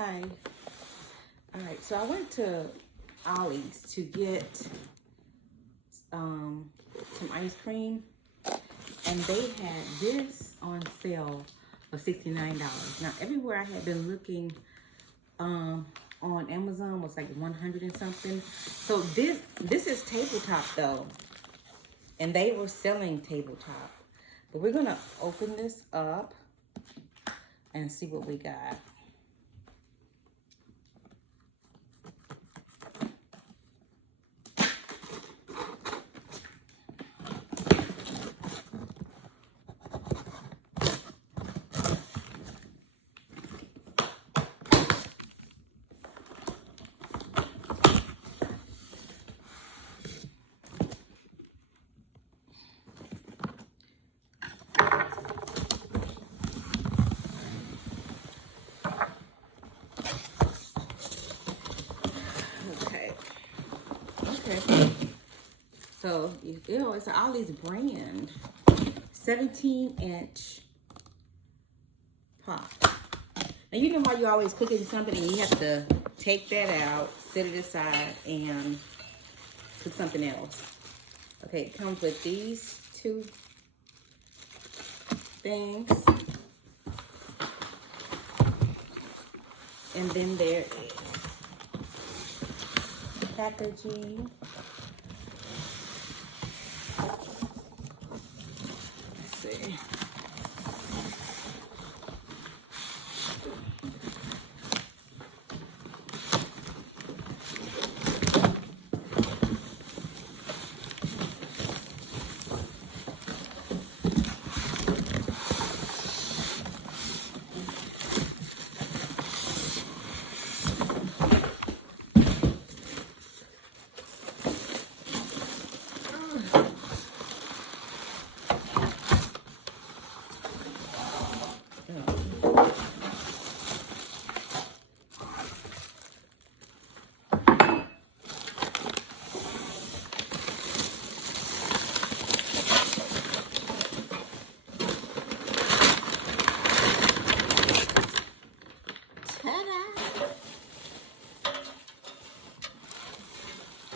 Hi. All right, so I went to Ollie's to get some ice cream, and they had this on sale for $69. Now, everywhere I had been looking on Amazon was like 100 and something. So this is tabletop though, and they were selling tabletop. But we're gonna open this up and see what we got. Okay. So, it's an Ollie's brand. 17-inch pot. Now, you know how you always cooking something and you have to take that out, set it aside, and cook something else. Okay, it comes with these two things. And then there is packaging. Let's see.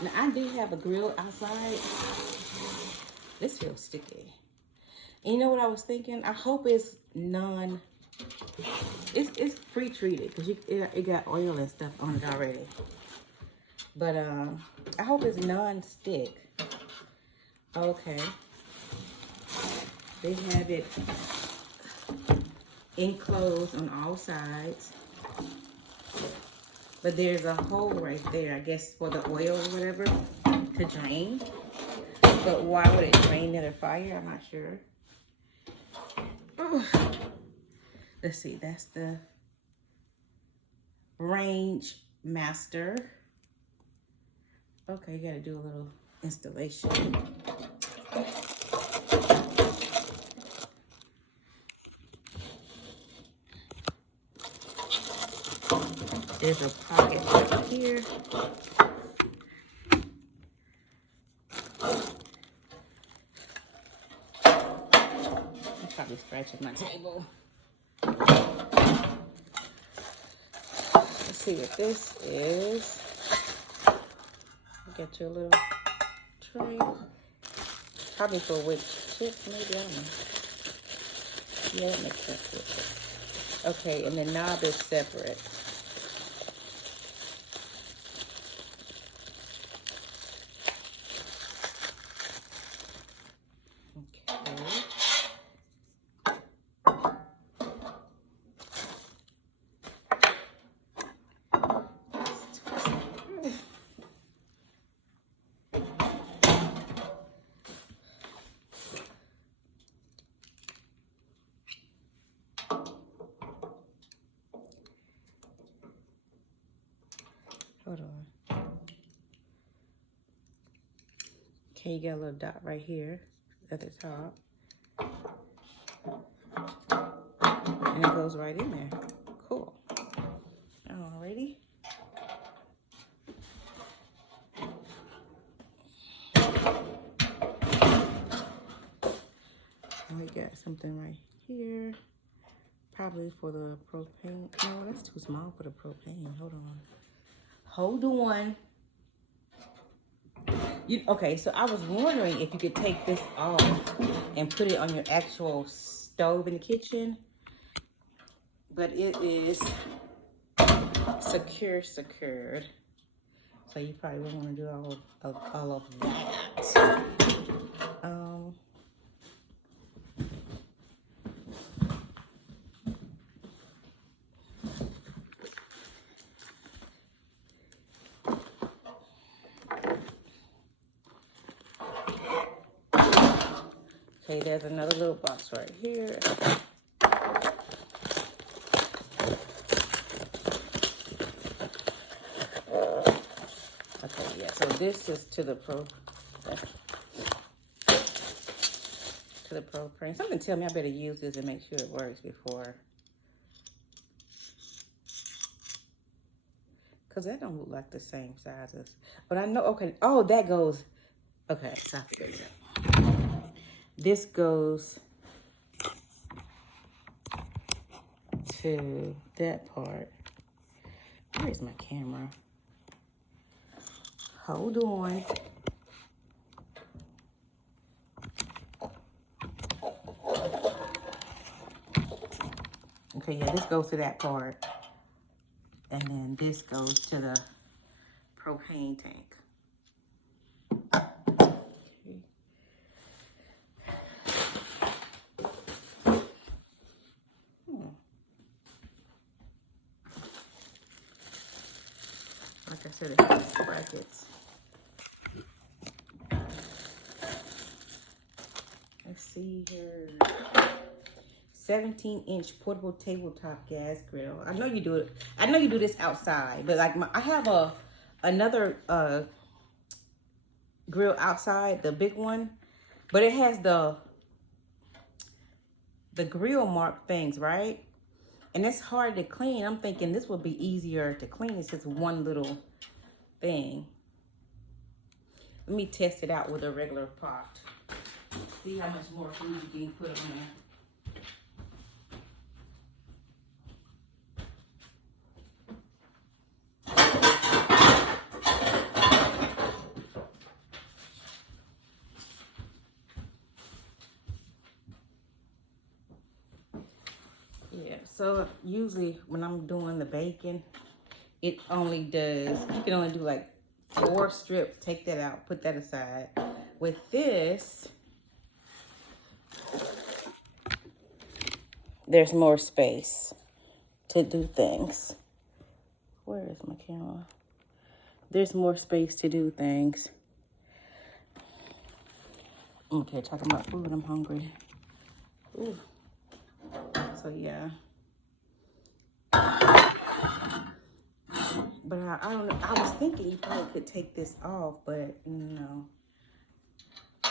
Now, I do have a grill outside. This feels sticky. And you know what I was thinking? I hope it's it's pre-treated because it got oil and stuff on it already. But I hope it's non-stick. Okay. They have it enclosed on all sides. But there's a hole right there, I guess, for the oil or whatever to drain. But why would it drain near the fire? I'm not sure. Ooh. Let's see, that's the Range Master. Okay, you gotta do a little installation. There's a pocket right here. I'm probably scratching my table. Let's see what this is. Get your little tray. Probably for which chips, maybe, I don't know. Yeah, that makes sense with it. Okay, and the knob is separate. Hold on. Okay, you got a little dot right here at the top. And it goes right in there. Cool. Alrighty. And we got something right here Probably for the propane. No, that's too small for the propane. Hold on. Okay, so I was wondering if you could take this off and put it on your actual stove in the kitchen. But it is secured. So you probably wouldn't want to do all of that. Okay, there's another little box right here. Okay, yeah, so this is to the propane. Something tell me I better use this and make sure it works before. Because that don't look like the same sizes. But I know, okay, oh, that goes, okay, so I figured it out. This goes to that part. Where's my camera? Hold on. Okay, yeah, this goes to that part. And then this goes to the propane tank. Okay. Like I said, it has brackets. Let's see here. 17-inch portable tabletop gas grill. I know you do it. I know you do this outside, but like I have another grill outside, the big one, but it has the grill mark things, right? And it's hard to clean. I'm thinking this would be easier to clean. It's just one little thing. Let me test it out with a regular pot. See how much more food you can put on there. Yeah, so usually when I'm doing the bacon, it only does, you can only do like 4 strips. Take that out, put that aside. With this, there's more space to do things. Where is my camera? There's more space to do things. Okay, talking about food, I'm hungry. Ooh. So yeah. But I don't know. I was thinking you probably could take this off, but no.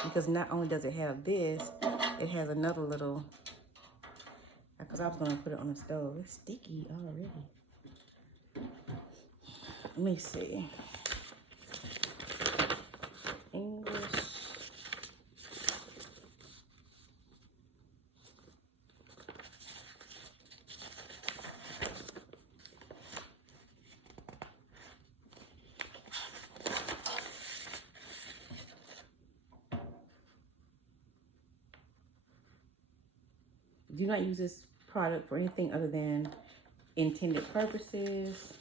Because not only does it have this, it has another little, because I was going to put it on the stove. It's sticky already. Let me see. English. Do not use this product for anything other than intended purposes.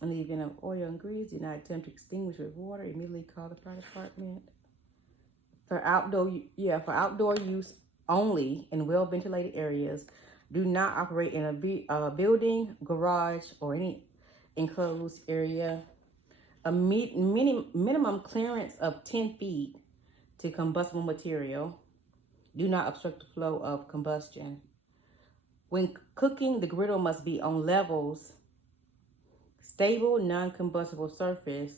In the event of oil and grease, do not attempt to extinguish with water. Immediately call the fire department. For outdoor use only in well-ventilated areas. Do not operate in a building, garage, or any enclosed area. A minimum clearance of 10 feet to combustible material. Do not obstruct the flow of combustion. When cooking, the griddle must be on levels, stable, non-combustible surface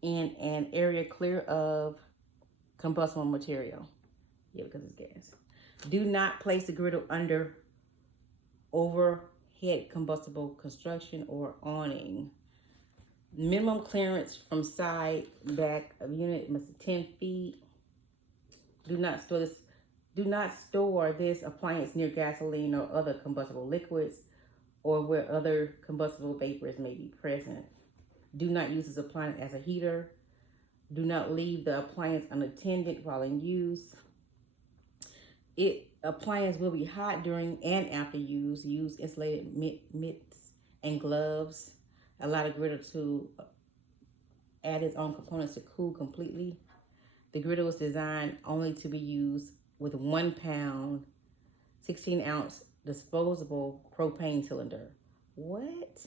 in an area clear of combustible material. Yeah, because it's gas. Do not place the griddle under overhead combustible construction or awning. Minimum clearance from side back of unit must be 10 feet. Do not store this Do not store this appliance near gasoline or other combustible liquids or where other combustible vapors may be present. Do not use this appliance as a heater. Do not leave the appliance unattended while in use. Appliance will be hot during and after use. Use insulated mitts and gloves. Allow the griddle to add its own components to cool completely. The griddle is designed only to be used with 1 pound, 16 ounce disposable propane cylinder. What?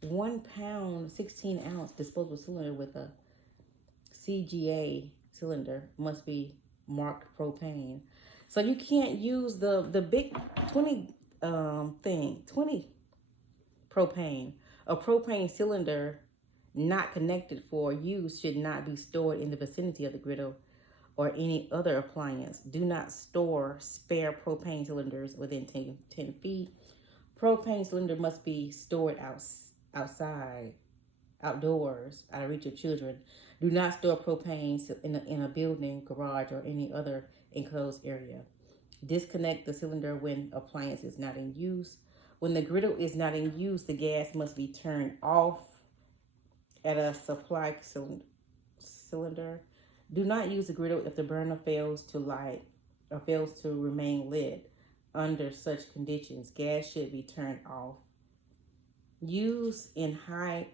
1 pound, 16 ounce disposable cylinder with a CGA cylinder must be marked propane. So you can't use the big 20 20 propane. A propane cylinder not connected for use should not be stored in the vicinity of the griddle or any other appliance. Do not store spare propane cylinders within 10 feet. Propane cylinder must be stored outside, outdoors, out of reach of children. Do not store propane in a building, garage, or any other enclosed area. Disconnect the cylinder when appliance is not in use. When the griddle is not in use, the gas must be turned off at a supply cylinder. Do not use the griddle if the burner fails to light or fails to remain lit. Under such conditions, gas should be turned off. Use in high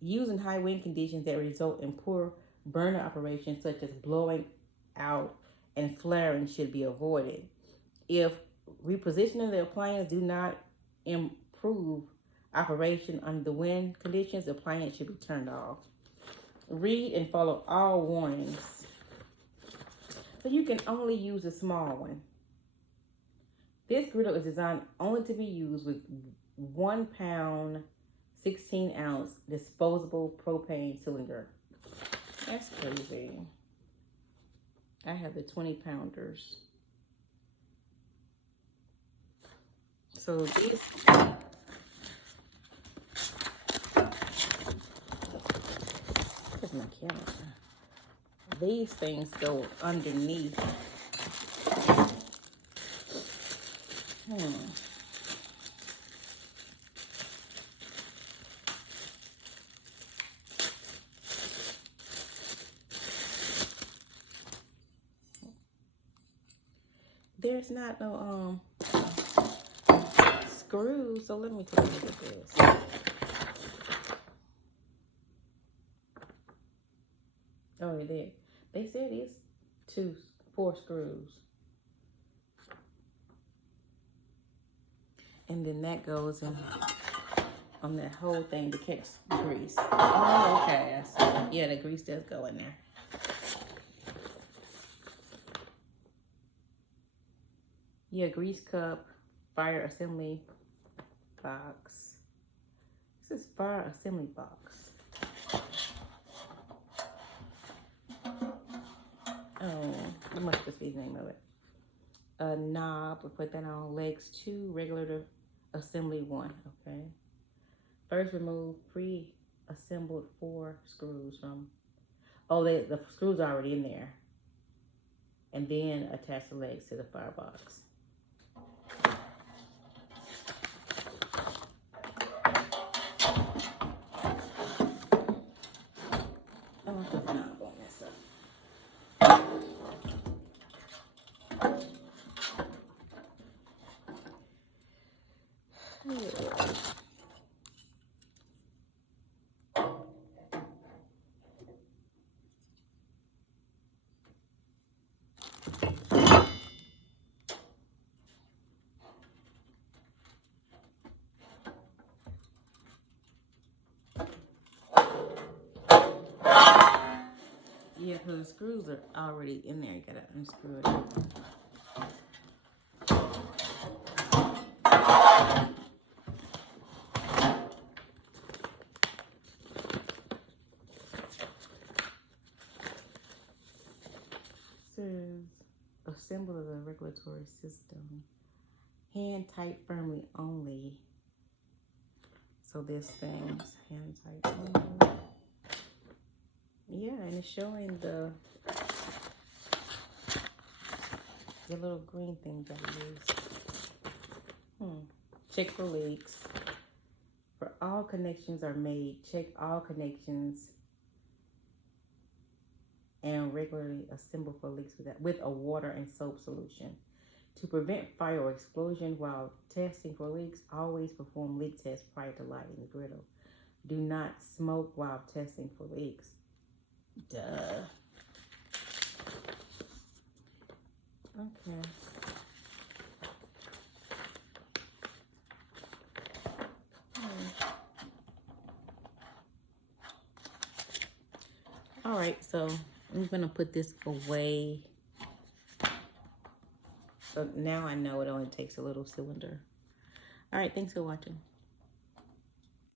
wind conditions that result in poor burner operations, such as blowing out and flaring, should be avoided. If repositioning the appliance do not improve operation under the wind conditions, the appliance should be turned off. Read and follow all warnings. So you can only use a small one. This griddle is designed only to be used with 1 pound, 16 ounce disposable propane cylinder. That's crazy. I have the 20 pounders. So this, where's my camera? These things go underneath. There's not no screws, so let me take a look at this. Oh, they said it's 4 screws. And then that goes in on that whole thing to catch grease. Oh, okay. I see. Yeah, the grease does go in there. Yeah, grease cup, fire assembly box. This is fire assembly box. Oh, what must just be the name of it? A knob, we put that on. Legs 2, regular to assembly 1, okay. First remove pre-assembled 4 screws from, the screws are already in there. And then attach the legs to the firebox. Oh, I put the knob on this up. Yeah, because the screws are already in there. You gotta unscrew it. Says assemble the regulatory system. Hand tight firmly only. So this thing's hand tight only. Yeah, and it's showing the The little green thing that I use. Check for leaks. For all connections are made. Check all connections and regularly assemble for leaks with a water and soap solution. To prevent fire or explosion while testing for leaks, always perform leak tests prior to lighting the griddle. Do not smoke while testing for leaks. Duh. Okay. All right, so I'm gonna put this away. So now I know it only takes a little cylinder. All right, thanks for watching.